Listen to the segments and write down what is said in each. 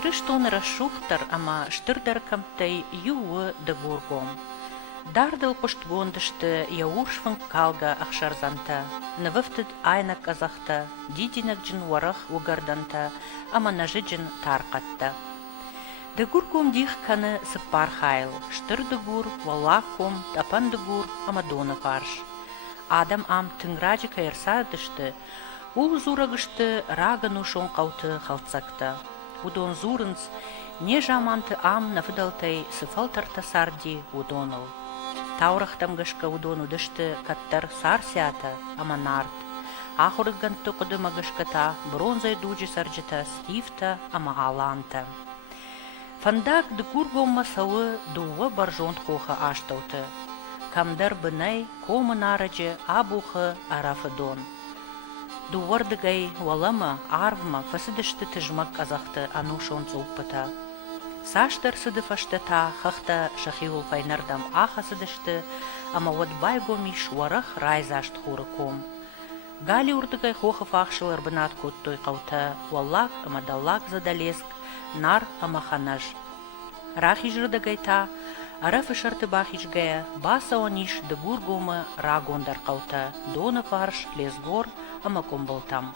Yrishton rashuchter ama styrderkamtei juwe de gurgom. Dardel postgondeste jaurs van kalga achsharzanta, nevifted ainak azachta, didinakjin warach ugardanta, ama najidjin tarkatta. De gurgom dich kane se parhail, stir de gur, wallakom, tapan de gur, ama donevarsch. Adam am tingrajika ersardeste, ulzuragiste raganu schon kaute haltsakta. Udon zurens, nejamante am nafidaltei se faltarta sardi udonul. Taurachtam gashka udonu dishte kattar sarsiata ama nart. Ahurgantu koduma gashkata bronzai duji sarjita stifta ama alanta. Vandaag de gurgomma sawe duwe barjont koge ashtaute. Kamder benai komen araje abuche arafedon. Du wordegay walama arvma fasidishte tijmak azachte anushon zupata. Sashter side fashteta khachta shachil feinerdam achasidishte ama wat baygomi shwarach raizasht khurakom. Gali urdegay khoge fachshler benat kuttoy qauta wallak ama dallak zadalesk nar ama khanaj. Rachijrdegayta arafisharte bachijgaya basa onish de gurgoma ragondar qauta dona farsh lesgor ama komboltam.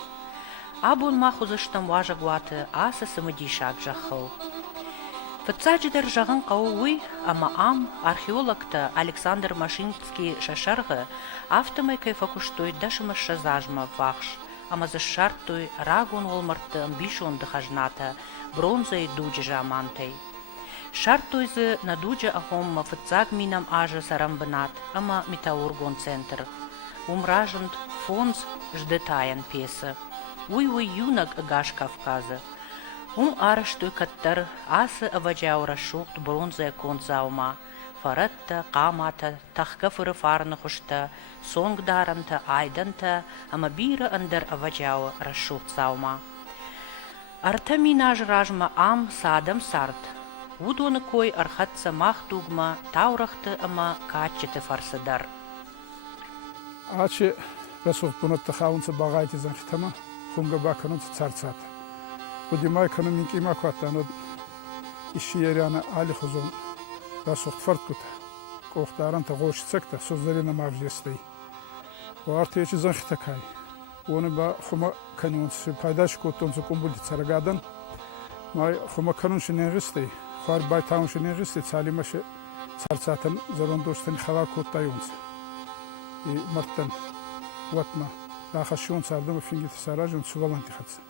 Abun machuzashtam wajagwate asa samadishak jachel. Вцаджидер жаган кауи ama am археологта Александр Машинский шашарга автомай кайфакуштой дашма шазажма вахш, ama зашартой рагон волмарта амбишон дхажната бронза и дуджа жамантей. Шартойзе на дуджа ахом вцаг минам ажа сарамбанат, ama металлургон центр. Умражент фонз ждетаян песа. Уй юнак агаш Кавказа. Араштой каттар асы аваджаура шухт бронзая конзаума. Фаратта, камата, тахкафыры фарны хушта, сонгдаранта, айданта, ама бира андер аваджау расшухт заума. Арта минаж ражма ам садам сарт. Удоны кой архатса махтугма, таурахты ама качеты фарсадар. Аче расшухт пунатта хаунца багайти занхтама, хунга баканунца царцата. Будимай экономики маквата, но ишиеряна али хозон расухт фарткута. Кохтаранта гошцекта создарина мавжестей. Вартечи занхтакай. Оны ба хума канунс пайдаш котонс комбулди царагадан. Май хума канунш нерестей. Хар бай таунш нерестей цалимаше царцатан зарондостен хава коттайунс. И мартан ватма рахашун цардам фингит саражун суваланти хатса.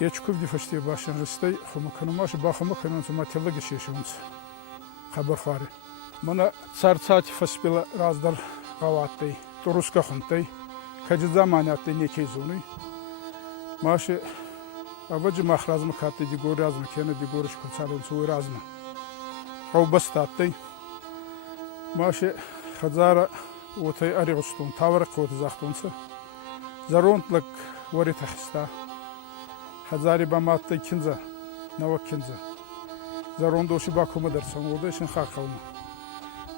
Я чуков дифашти башен рестай, хомаканумаш бахомаканунс мателлаги шешунс. Хабархари. Мана царцати фаспила раздар гаваттай, туруска хунтай, каджидзаманяттай некей зуной. Маши аваджи махразма каттай дигор разма, кена дигориш куцалун суй разма. Хаубастаттай. Маши хадзара утай аригустун, тавар кот захтунса. Заронтлак варитахиста. Хазари баматтай кинза, нава кинза. Зарондоши бакума дарсан, ода ишин хақаума.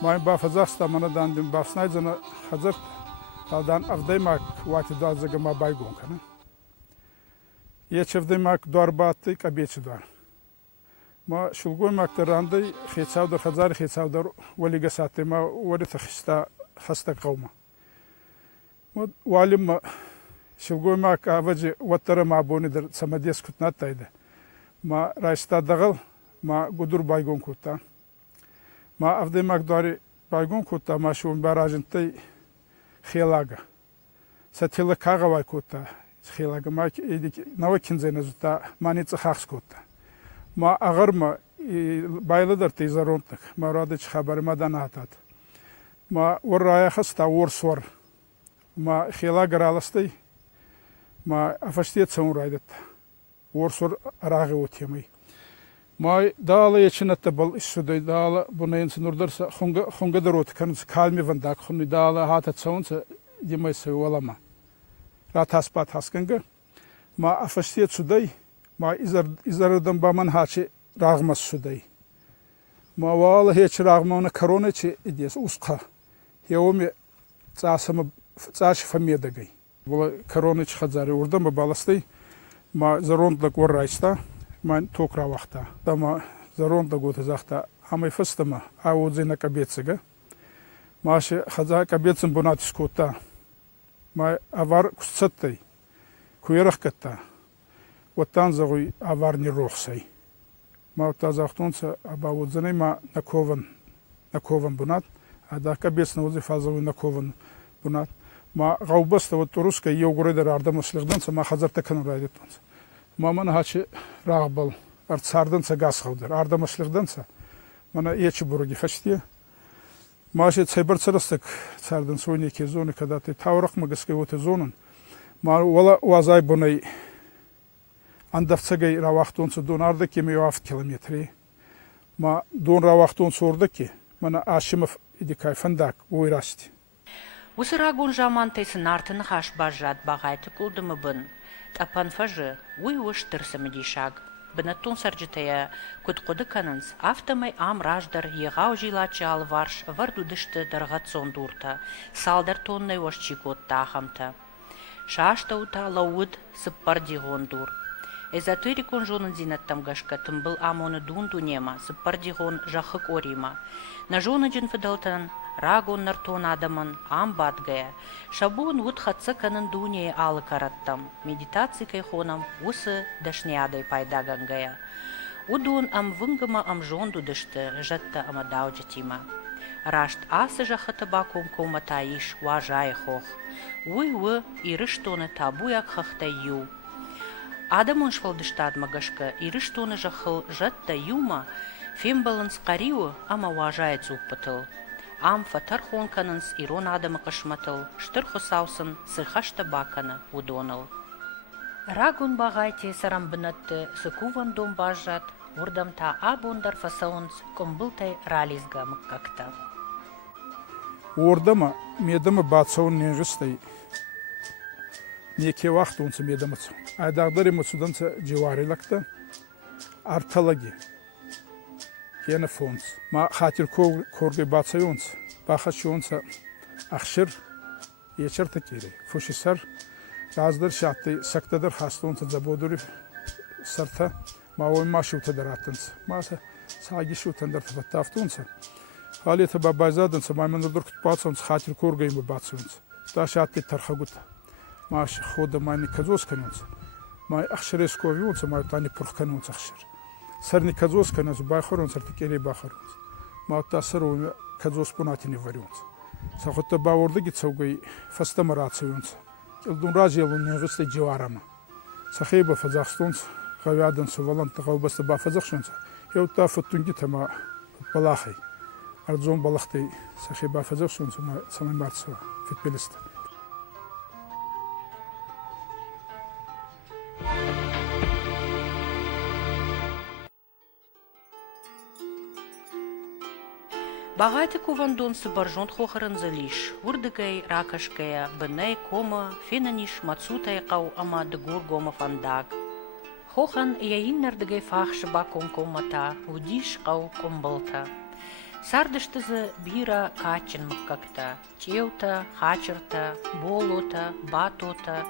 Май бафазахста мана дандим бафснайдзана хазар алдан авдаймак вати дазага ма байгонкана. Еч авдаймак дуар баттай кабечи дуар. Ма шулгой мактарандай хецавдар хазари хецавдар валигасаттай ма варита хаста қаума. Валим Шилгой мак аваджи ваттара мабони дар самадес кутнаттайда. Ма райста дагал, ма гудур байгон кутта. Ма авдай мак дари байгон кутта, ма шун баражинтай хелага. Сатила кагавай кутта, хелага. Ма нава кинзайна зута, маница хахс кутта. Ма агарма байладар тейзаронтак, ма радыч хабари маданатат. Ма уррая хаста урсвар. Ма хелага раластай, ма афаштиет самурайдат. Орсор арагы отемай. Май дала ячинатта бал иссудай дала бунайнс нурдарса хунга дарот канс калми вандак хунни дала хата цаунса димай савалама. Ратас пат хасканга. Ма афаштиет судай, ма изарадан баман хачи рагмас судай. Ма вала хеч рагмана корона чи идес уска. Хеоми цасама цаш фамедагай. Была короныч хадзари урдам баластай, ма заронтлак варрайста, Mein Tokra wachta. Da ma zaron da gute sagta, amai fastama, a wodzina kabetsega. Mashe khadza kabetsen bonat skota. Ma avar kustsatay. Kuyerach katta. Watan zagui avar ni roxsay. Ma tazachtonsa aba wodzina ma nakovan bonat. Ada kabetsna wodzi fazawi nakovan bonat. Ma gaubasta wat ruska yogureder arda maslagdansa ma khazarta kan raidetons. Ma man hachi ragbal artsardansa gas khawder arda maslagdansa. Mana yechi burugi fashtiya. Maaşı çaybar çarastık çardan soyni ki zonu kada te tavrak mı gıske ote zonun. Ma wala wazay bunay andaftsagay ravaqtonsa donarda ki mi 7 kilometri. Ma don ravaqton sorda ki mana aşımov idikay fandak oyrasti. Усырагун жамантайсы нартыны хаш бажат бағайты кулдымы бын. Тапан фажы, уй уштырсы медишаг. Бынаттун сарджитая куткуды канынс автомай ам раждар егау жилачы алварш вардудышты даргатсон дурта. Салдар тоннай вошчикотта ахамта. Шашта ута лауд сыппардигон дур. Эзотерикон жонын зинаттам гашка тымбыл амоны дунду нема сыппардигон жахык орима. На жоны джин фидалтан рагон нартон адамын ам бадгая. Шабуын вуд хатсы канын дуне алы караттам. Медитаций кайхонам усы дашнядай пайдагангая. Удун ам выңгыма ам жонду дышты жатта ама дауджатима. Рашт асы жахыты баком комата иш важай хох. Уй-уй ирыштоны табуяк хахта ю. Адамон швалдыштад магашка ирыштоны жахыл жатта юма фембалынс кариу ама важай цуппытыл. Ам фатар хонканынс ирон адамы кышматыл, штырхы саусын сырхашта баканы удоныл. Рагун багайте сарамбынатты сыкуван дом бажат, урдамта абондар фасаунс комбылтай рализга мыккакта. Ордама медамы батсаун нежистай. Неке вақт онсы медамыц. Айдағдар емыцуданса живарилакта арталаги. Yine fons. Ma hatir korge batsayons. Baxaşonsa axşır yeçerta kere. Fuşisar razdır şattı saktadır hastonsa zaboduri sarta ma oy maşuta daratınsa. Masa sagi şutandır taftaftonsa. Halete babazadınsa ma mendur kutbatsons hatir korge mi batsayons. Da şattı tarxaguta. Ma xoda mani kazos kanons. Ma axşır skovyonsa ma tani purxkanons axşır. Сарни кадзос каназ байхорон сартикели бахарон. Маута сару кадзос понатини варион. Сахотта баворда гитсаугай фаста марационс. Илдун разиелун негысты дживарама. Сахиба фазахстонс гавядан сувалан тагавбаста ба фазахшонс. Еута футтунги тама балахай. Ардзон балахтай сахиба фазахшонс ма самай марцва фитбелиста. Багайты кувандон сыбаржон хохарын залиш, урдыгай ракашкая, бынай кома, фенаниш мацутай кау ама дыгур гома фандаг. Хохан яиннардыгай фахшы бакон комата, удиш кау комбылта. Сардыштызы бира качын мыккакта, чеута, хачырта, болота, батота,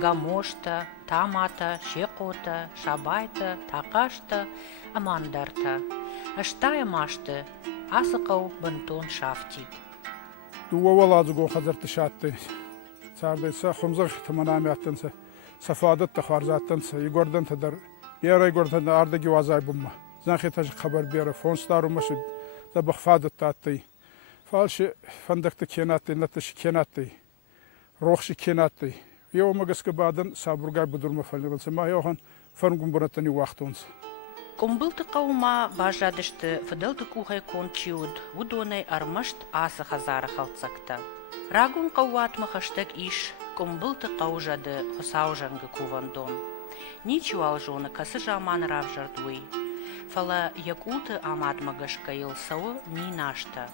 гамошта, тамата, шекота, шабайта, такашта, амандарта. Аштая машты, асықау бынтон шафтид. Дуавалады го хазарты шатты. Сардайса хумзақ тыманамияттынса, сафадатты харзаттынса, игордан тадар, бера игордан ардаги вазай бумма. Занхитажы хабар бера, фонстару машы, забах фадат татты. Фалши фандакты кенатты, натышы кенатты, рохши кенатты. Еу магаска бадан сабургай будурма фалнырылса, ма еухан фарнгум бұратани вақтонса. Комбылты қаума бажадышты фыдылды кухай кончиуд, удонай армашт асы хазара халцакта. Рагун қауатмы хаштаг иш, комбылты қаужады хысаужанғы кувандон. Ничу алжоны касы жаман равжардуй. Фала якулты амад магашка елсауы ми нашта.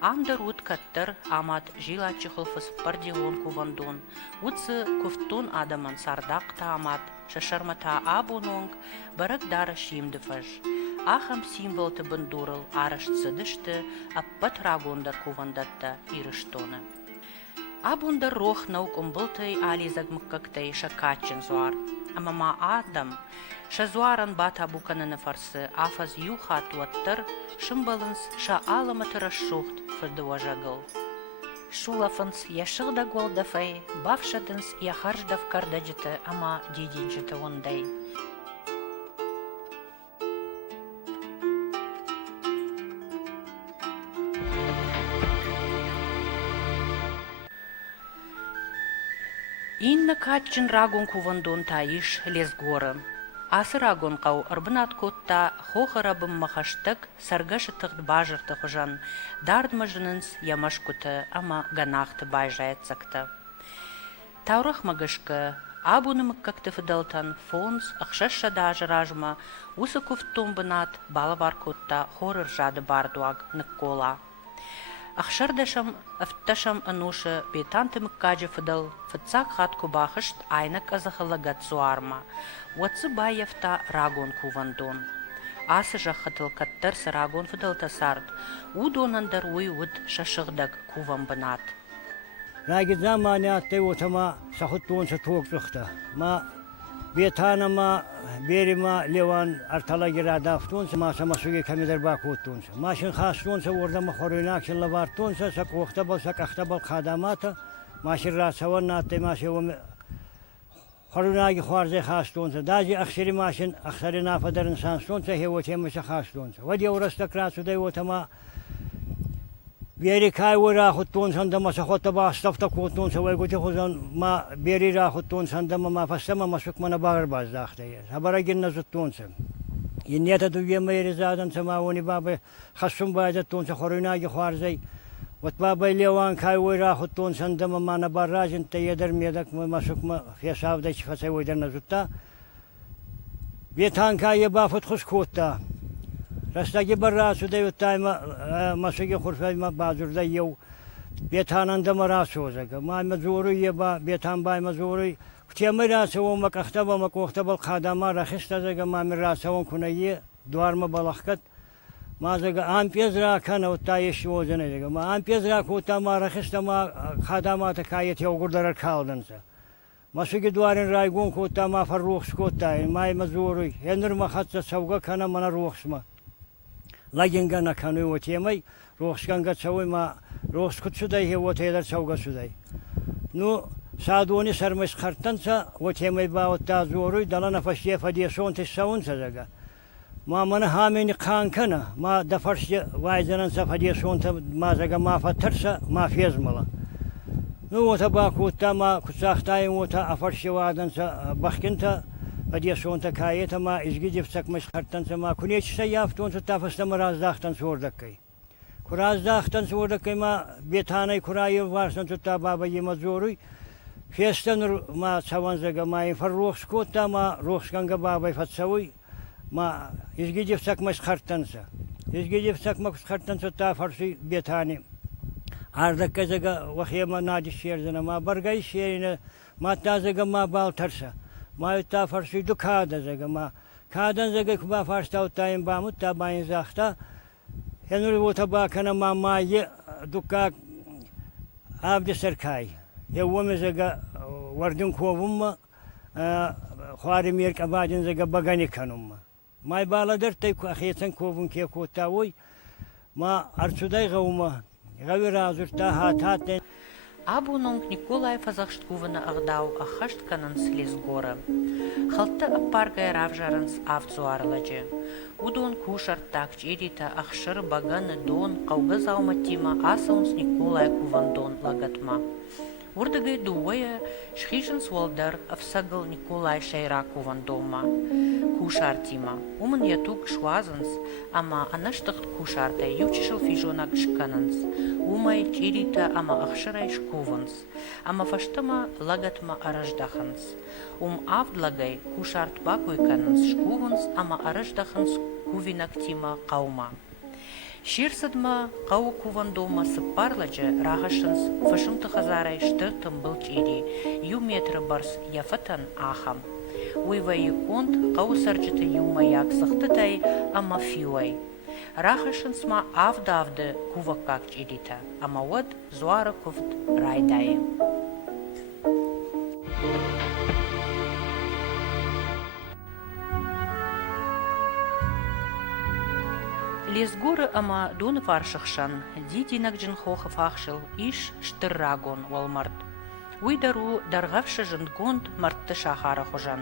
Амдар уд каттыр амад жилачы хылфыс пардион кувандон. Удсы куфтон адаман сардақта амад. Шашармата абононг барак дара шимдыфаш. Ахам символты бандурыл арышт сыдышты, аппат рагондар кувандатта ирыштоны. Абондар рох наук умбылтай ализаг мыккактай шакачын зуар. Амама адам Шазуаран бата буканын фарсы афаз юхат уаттыр, шымбалынс ша аламатыра шухт фырдыважагыл. Шулафынс яшылда голдафай, бавшадынс яхарждав кардаджыты ама дединжыты ондай. Инна качын рагон кувандон таиш лезгоры. Асы рагон қау ырбынат котта хохарабым махаштык саргашытық бажырты хожан, дардмажынынс ямаш куты ама ганахты байжайцакты. Таурах магышкы, абунымык какты фыдалтан фонс ақшаша дажы ражма, усыков тумбынат балавар котта хорыр жады бардуаг ныккола. Ахшардашам афташам ануша бетантымык кажы фыдал, фыцак хатку бахышт айнак азахалагат суарма, уатсы байевта рагон кувандон. Асы жахатыл каттырсы рагон фыдалта сард, удонандар уйуд шашығдаг кувамбынат. Раги заманиятты отама сахуттуынса туоксухта. Ма бетанама берима леван арталагирада автунса ма самасуги камидар бакуттунса. Машин хастунса ордама хоринакшин лавартунса сакухтабал сакахтабал хадамата. Машин расаван натты машин хорinaги хорзе хастунса. Дажи ахшири машин ахшари нафадарин санстунса хевотемиса хастунса. Вади ураста красудай отама Бери кай рахуттун сандама сахота бастафта кутун савай гути хузан ма бери рахуттун сандама ма фастама масук мана багыр баздахтай. Хабарагин назуттун сам. Иннета дуема еризадан сама уни бабы хасум байзаттун са хоринаги хварзай. Вот бабы леван кай рахуттун сандама мана барражин таедер медак масук ма фесавдай чфасай уйдер назутта. Ветан кай бафут хускутта. Растаги баррасу дают тайма масуги хурфайма базурда ев бетананда марасузага майма зуру еба бетан байма зуру ктемы расовом макахтаба макохтабал хадама рахистазага мами расовом кунае дуарма балахкат мазага ампез ракана утаеш озенега ма ампез ракута рахистама хадамата кайет йогурдар калданса масуги дуарин райгун кута ма фаррухс кута майма зуру енер махатса савга кана мана рухсма Лагингана кану отемай, рохшганга цауй ма рохскут судай хе отедар цауга судай. Ну, садуни сармыс хартанца отемай ба отта зоруй далана фашье фадиесон тиссаунца зага. Ма мана хамини канкана, ма дафаршье вайзананца фадиесонта ма зага ма фатарса ма фезмала. Ну, ота ба кутта ма куцахтай ота афаршье ваданца бахкинта Падешонта каета ма изгидевцак мыс хартанца ма кунечса яфтонца тафастама раздахтан сордаккай. Кураздахтан сордаккай ма бетанай курайы варсан тута баба ема зоруй. Фестан ма цаванзага ма инфар рохскотта ма рохсканга бабай фатсавуй ма изгидевцак мыс хартанца. Изгидевцак мыс хартанца тафарси бетани. Ардакказага вахема нади шерзана ма баргай шерина ма тазага ма балтарса. ما تا فرشی دو کادا زگه ما کادن زگه که با فرشتا و تایم بامود تا باین زختا هنوری و تا با کنه ما مایه دوکا آب سرکای یه ومی زگه وردن کووم ما خواری میرک آبادن زگه بگانی کنم ما بالا در تای که اخیتن کوون که کوتاوی ما ارچودای غوما غوی رازور تا هات Абунонг Николай фазахшткувана агдау ахашт кананс лезгора. Халта аппаргай равжаранс авцуарладжи. Удон кушартакч ирита ахшыр баганы дон каугаз ауматима асаунс Николай кувандон лагатма. Урдагай дуая шхишенс волдар авсагал Николай шайра кувандома. Кушартима. Уман ятук швазанс, ама анаштахт кушарта ючишел фижонак шкананс. Умай чирита ама ахшырай шкуванс. Ама фаштама лагатма араждаханс. Авдлагай кушарт бакуйкананс шкуванс, ама араждаханс кувинактима каума. Ширсадма қау кувандома сыппарладжы рахашынс фашымты хазарай штыртым был чири, ю метры барс яфатан ахам. Уйвай юконт қау сарджыты ю маяк сықтытай ама фиуай. Рахашынсма авды кувакак чирита, ама вад зуара кувт райдай. Лесгуры ама дуны фаршықшан, дидинак жын хоқы фақшыл, иш штыррагон олмард. Уйдару дарғавшы жындгонд мартты шахара хожан.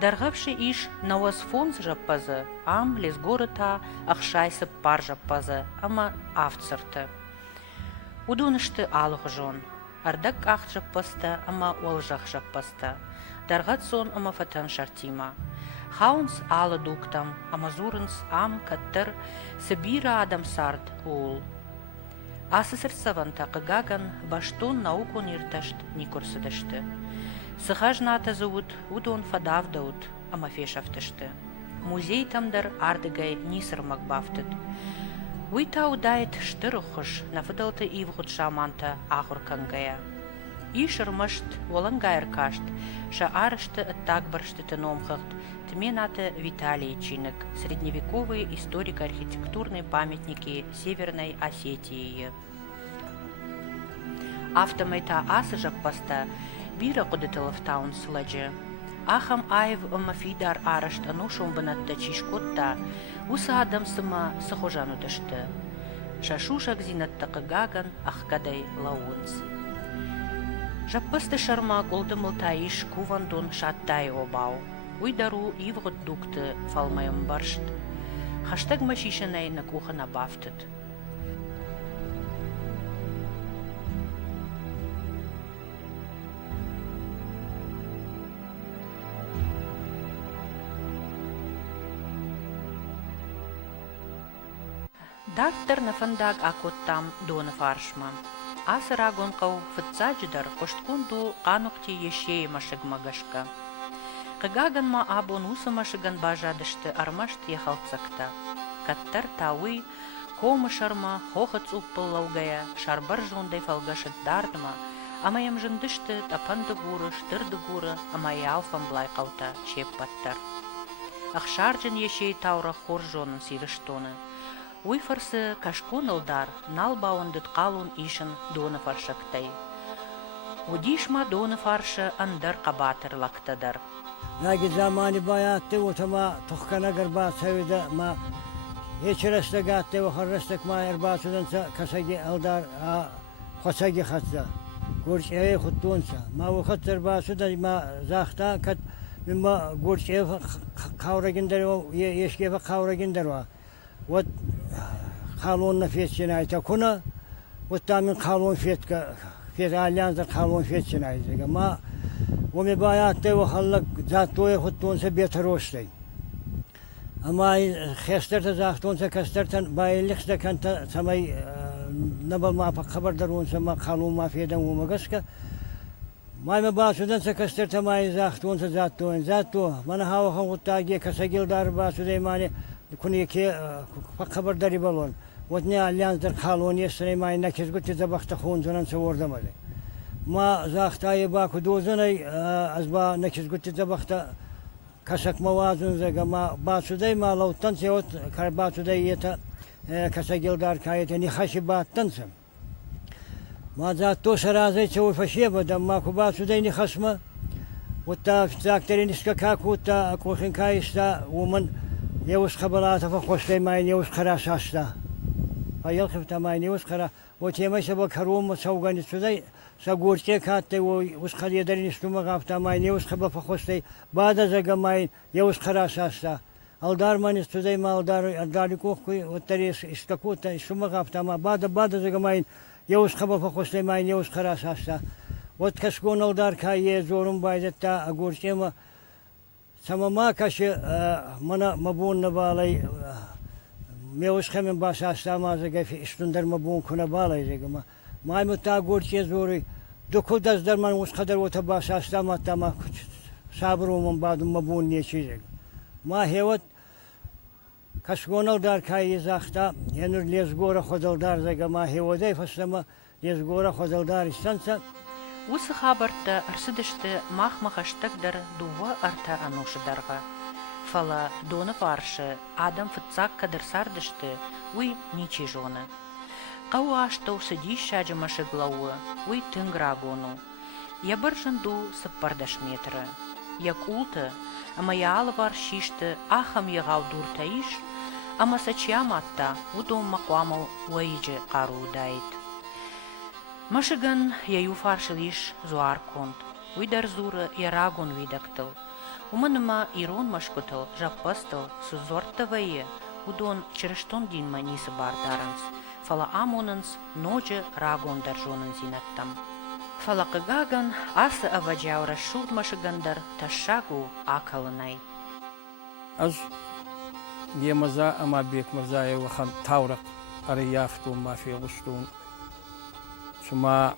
Дарғавшы иш науаз фонз жаппазы, ам лесгуры та ақшайсы пар жаппазы, ама авцырты. Удунышты алы хожон. Ардак ақ жаппаста, ама ол жақ жаппаста. Дарғат сон ама фатан шартима. Хаунс алы дуктам, ама зурынс ам каттыр, сыбира адам сард уул. Асысыр саванта қыгаган баштон наукон ирташт никурсыдышты. Сыхажната зовут удон фадавдаут, ама фешафтышты. Музей тамдар ардыгай нисырмак бафтыд. Уйта удайт штырухыш нафыдалты ивгут шаманта ахур кангая. Ишырмышт олангайр кашт, ша арышты оттагбаршты тыномхыхт, тменаты Виталий Чинык, средневековые историко-архитектурные памятники Северной Осетии. Автомайта асыжак паста бира кудытылов таун сладжи. Ахам айв мафидар арышт анушум банатта чишкотта, уса адам сыма сахожану дышты. Шашушак зинатта кыгаган ахкадай лаунс. Жаппасты шарма голдымылтаиш кувандон шаттай обау. Уйдару ивгот дукты фалмайым баршт. Хаштаг машишанай на кухана бафтыт. Дартер на фандаг акоттам дона фаршма. Асырагон кау фытсаджидар кошткунду канукти ешей машыгмагашка. Кыгаганма абон усамашыган бажадышты армашт ехалцакта. Каттар тауи, комы шарма, хохыц уппыллаугая, шарбар жондай фалгашыт дардыма, амаям жындышты тапанды гуры, штырды гуры, амай алфам блай каута чеппаттар. Ахшарджын ешей таура хор жонын сирыштоны. Уйфарсы кашкон ылдар, нал бауындыт қалун ишын доны фаршактай. Удишма доны фаршы андар қабатыр лактадар. Наги замани баятты утама тухкана гарба савида ма вечерасты гатты вахаррастык ма эрбасуданца касаги алдар хосаги хатса. Гурч эве хуттунса. Ма вахат эрбасуда ма захта кат мимма гурч эве каврагиндар ешкева каврагиндар. Вот халон нафетчина айта куна, вот там халон фетка, фет альянза халон фетчина айта. Ма ومی باید تو خالق زاتوی خودتون سه بیتروشتی. اما خستر تزاختون سه کستر تن بایلیخ دکن تا سمی نبال ما خبر درون سما خالو ما فیدم و مگسکه. ما باسودن سه کستر تمای زاختون سه زاتو من هوا خم خودتاگی کسگیل دار باسودی مانی کنی که خبر داری بالون. وطنی الیانس در خالونی سری مای نکش گوتی زبخت خون زنان سوورده مالی. ما زاختای با کدوزنی از با نکش گوتی زبخت کسک موازن زگ ما باسودی ما لوتن سیوت کار باسودی یتا کسگیل دار کایت نیخشی باتن سم. ما زاتو سرازی چوی فشیه بدم ما کو باسودی نیخشم و تا زاکتری نسک کاکو تا کوخن کایستا و من یوش خبرات فخوشتی مای یوش خراش هستا. فایل خفت مای یوش خرا و تیمش با کروم سوگانی سودی سگورچه کاته و یوش خری داری نشتم گفت مای یوش خبر فخوشتی بعد از اگر مای یوش خراش هستا. الدار من سودی ما الداری کوخی و تریس استکوت نشتم گفت ما بعد از اگر مای یوش خبر فخوشتی مای یوش خراش هستا. و کسکون الدار کایی زورم باید تا اگورچه ما سما کاش منا مبون نبالای میوش خمین باش استما زگی استندر مبون کنه بالای زگی ما متا گورچه زوری دو کود از در من وش خدر و تباش استما تما صبرم بعد مبون نیچی ما هیوت کسکونال دار کای زختا ینور لیزگور خودل دار زگی ما هیودای فستما لیزگور خودل دار استنسا Осы хабарта арсыдышты мах-махаштагдыр дува арта анушыдарға. Фала доны фаршы адам фытсак кадыр сардышты уй ничи жоны. Қау аштау сыдиш шаджымашы глауы уй тынграгону. Я быржынду сыппардаш метры. Як улты, ама яалы бар шишты ахам егау дуртаиш, Ama saçyamatta udom maqwamı wayıcı qaru dayt. Maşıgan yayu farşılış zuar kont. Uydar zura yaragon vidaktıl. Umanıma iron maşkutul jappastıl suzortta vayı. Udon çırışton dinma nisi bardarans. Fala amonans noje ragon darjonun zinattam. Fala qıgagan ası avacavra şurt maşıgandar taşşagu akalınay. Az yemaza ama bek mirzaya waxan tawraq ariyaftum ma fi gustun suma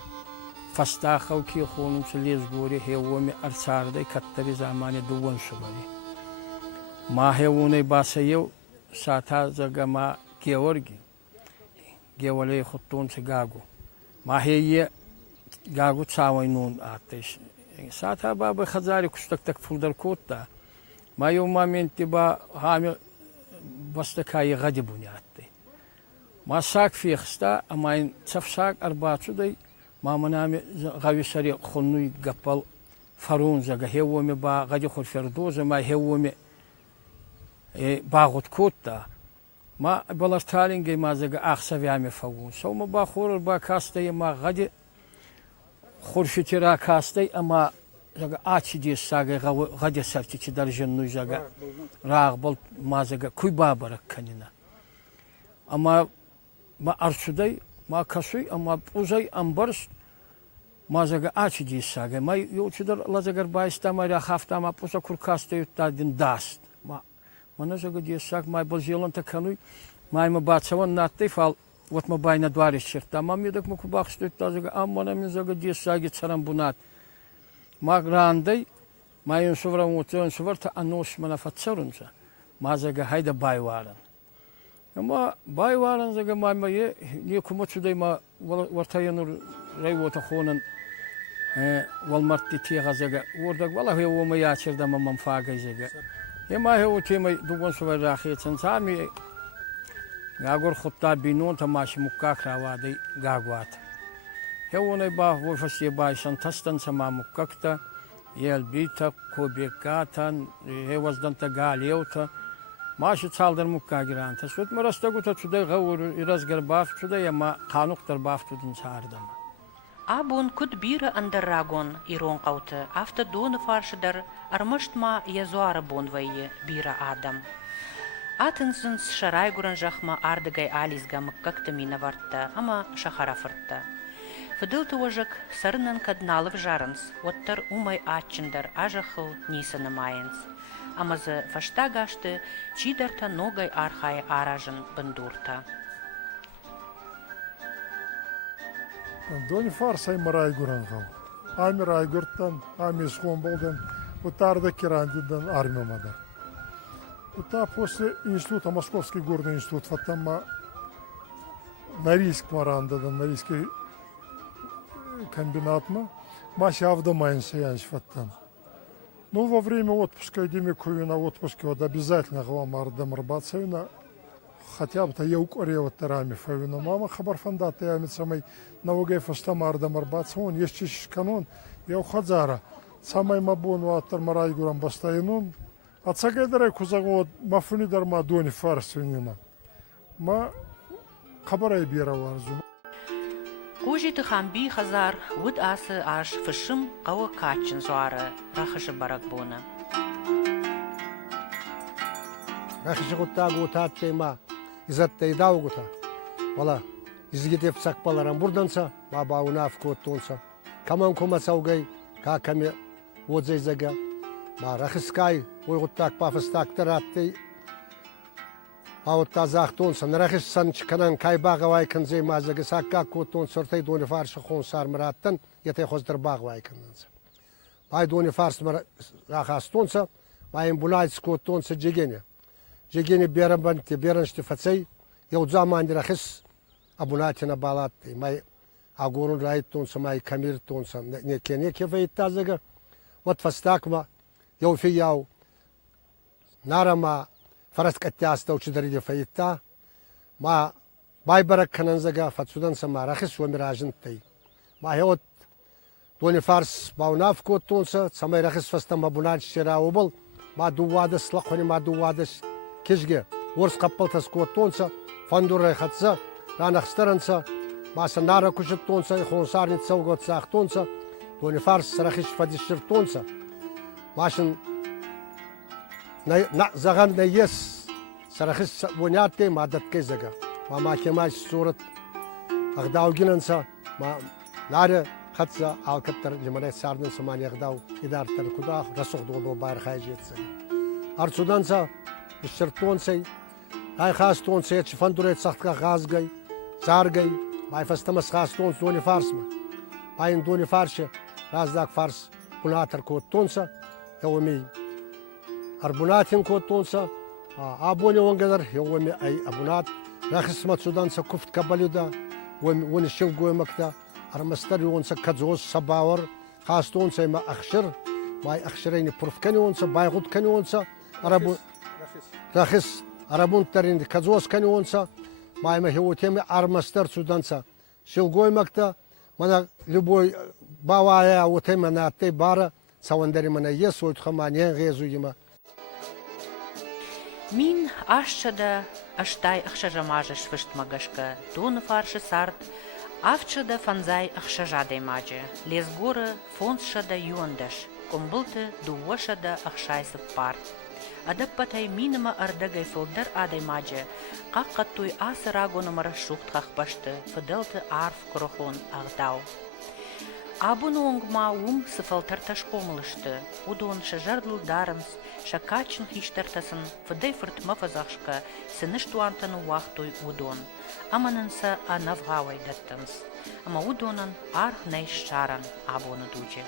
fastaxaw ki khonum sliz gori hewmi arsarday kattari zamani duwan shumari ma hewuni basayew sata zagama georgi gewale khutun sigagu ma heye gagu tsawaynun atish sata baba khazari kustaktak fuldar kotta ما يوم ما من تبا هامي بستكاي غدي بنياتي ما ساق في خستا اما ان تفساق اربعه دي ما منامي غاوي سري خنوي قبل فرون زغا هيومي با غدي خور فردوز ما هيومي باغوت كوتا ما بلارتالينجي ما زغا اخسا يامي فون سو ما با خور با كاستي ما غدي خورشتيرا كاستي اما زغا اتشي ساغا غدي سرتي درجن زغا راغبل ما زغا كوي بابرك كنينا اما ما ارشدي ما كسوي اما بوزي امبرس ما زغا اتشي ساغا ما يوچدر لازغر بايستا ما خافتا ما بوسا كوركاستي تادين داست ما زغا دي ساغ ما بلجيلن تكنوي ما باتسون ناتي فال وات ما باينا دواري شرتا ما ميدك مكو باخستو تازغا اما من زغا دي ساغي تسرم بونات ما غراندي ما ينصور موتون صورت انوش من فتسرنسا ما زغا هيدا بايوارن اما بايوارن زغا ما يكمو تشدي ما ورتاينور ريو تخونن والمرتي تيغا زغا وردك والله هو ما ياشردا ما منفاغا زغا يما هو تيما دوغون صور راخيتن سامي غاغور خطا بينون تماش مكاك راوادي غاغوات هوني با وفسي با شنتستن سما مككتا يلبيتا كوبيكاتن هوزدنتا غاليوتا ماشي تسالدر مكاغرانتا سوت مرستغوتا تشدي غور يرازغر باف تشدي يما قانوقتر باف تدن ساردم Abon kud bira under ragon iron qawte after done farshder armasht ma yazuara bonvaye bira adam. Atensens sharayguran jachma ardegay alizga makkakta mina varta ama shahara farta. Fadilta wajak sarnan kadnalov jarans wattar umay atchinder ajachel nisana mayens. Ama ze fashtagaste chidarta nogay archay arajan bandurta. Дони фарсай марай гурангал. Ами рай гуртан, ами схомболден, утарда кирандидан армиомадар. Ута после института, Московский горный институт, фатама Норильск марандадан, Норильский комбинатма, маси авдомайн саянш фаттан. Ну, во время отпуска, идемикую на отпуске, вот обязательно гламардам рбацевина, хотя бы я укорел тарами фавина мама хабар фандата я самой наугай фастамардам рбацевин, есть чищ канон, я ухадзара, самой мабон ватар марайгурам бастаинун, а цагайдарай кузагод мафуни дарма дони фарсвинина. Ма хабарай бира варзу. Кожи тхамби хазар вуд асы аш фышым қауы качын зуары рахышы баракбона. Рахышы құттағы ұтатты ма, изатты идау құта. Вала, изгедеп сақпаларан бұрданса, баба унаф көттонса. Каман комаса угай, какаме отзайзага. Ма рахыскай, ойғыттақ пафыстақтыр атты. Аутта зақтонса, нарахысын чықанан кайбағы вайкынзай мазығы саққа көттон сұртай доны фаршы қонсар мұраттын, етай қоздыр бағы вайкыннанса. Бай доны фарсы рахастонса, байын бұнайцы көттонса жегені. Жегені берін банте, берін штифацай, еудзаманды рахыс абунатина балатты. Май агорун райттонса, май камиртонса, неке вайттазығы. Вот фастакма, еуфияу, нарама, фараскаттяста учидariди фаитта ма байбарак кананзага фатсудан сама рахис вамиражинтай ма хеот дони фарс баунав коттонса самай рахис фастама бунач чера обол ма дуwada слахони ма дуwada кежге орыс қаппалтас көттонса, фандурай қатса, ранақстаранса, маса нара күшіттонса, хонсарница уготса ақтонса, тони фарс сарахиш фадишширтонса, машин заған на ес сарахиш вонятте мадат кезага, мама кемаш сурат, агдаугинанса, наре қатса алкаттар лиманай сарнын самани агдау идарттар кудах, расух долу байр хайжетса. Арцуданса, ширтонсай, ай хастонсай, фандурай сахтка газгай, царгай, май фастамас хастонс дони фарсма. Майн дони фарше, раздак фарс, пунатар коттонса, яуми арбунатин коттонса, абони онгадар, яуми ай абунат, рахисмат суданса куфт кабалюда, вони шилгуемакта, армастар юонса кадзос сабауар, хастонса има ахшир, май ахширайни пурфканионса, байгутканионса, рахис арабунтарин кадзос канионса, май махиотеми армастар суданса, шилгуемакта, мана любой бавая утема на те бара, савандари мана ес ойтхаманен резу има. Мин ашчада аштай ахшажамажа швыштмагашка, тон фарши сарт, авчада фанзай ахшажадей маджи, лес горы фонсшада юандаш, комбылты дуошада ахшайсы пар. Адаппатай минима ардагай фылдар адай маджи, қаққаттуй асы рагонымара шухтхах башты, фыдылты арф корохон агдау. Абуну онгма сыфалтарташ комылышты, удон шажардыл дарымс, шакачин хиштартасын, фыдай фыртма фазахшка, сыныш туантану вахтуй удон, аманынса анавгавай даттынс, ама удонын арх найш шаран абуну дуче.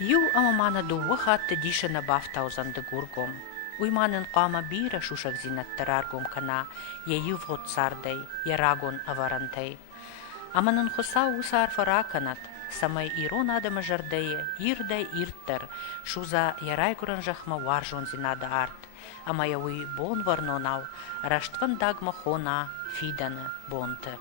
Ю амамана дуwa хатты дишена бафтаузанды гургом. Уйманын қама бира шушак зинаттараргом кана, я ювгот сардай, я рагон аварантай. Аманын хуса усар фараканат, самай ирон адама жардае, ирдай ирттар, шуза ярай куран жахма варжон зинада арт, ама яуи бон варнонау, раштван дагма хона фиданы бонты.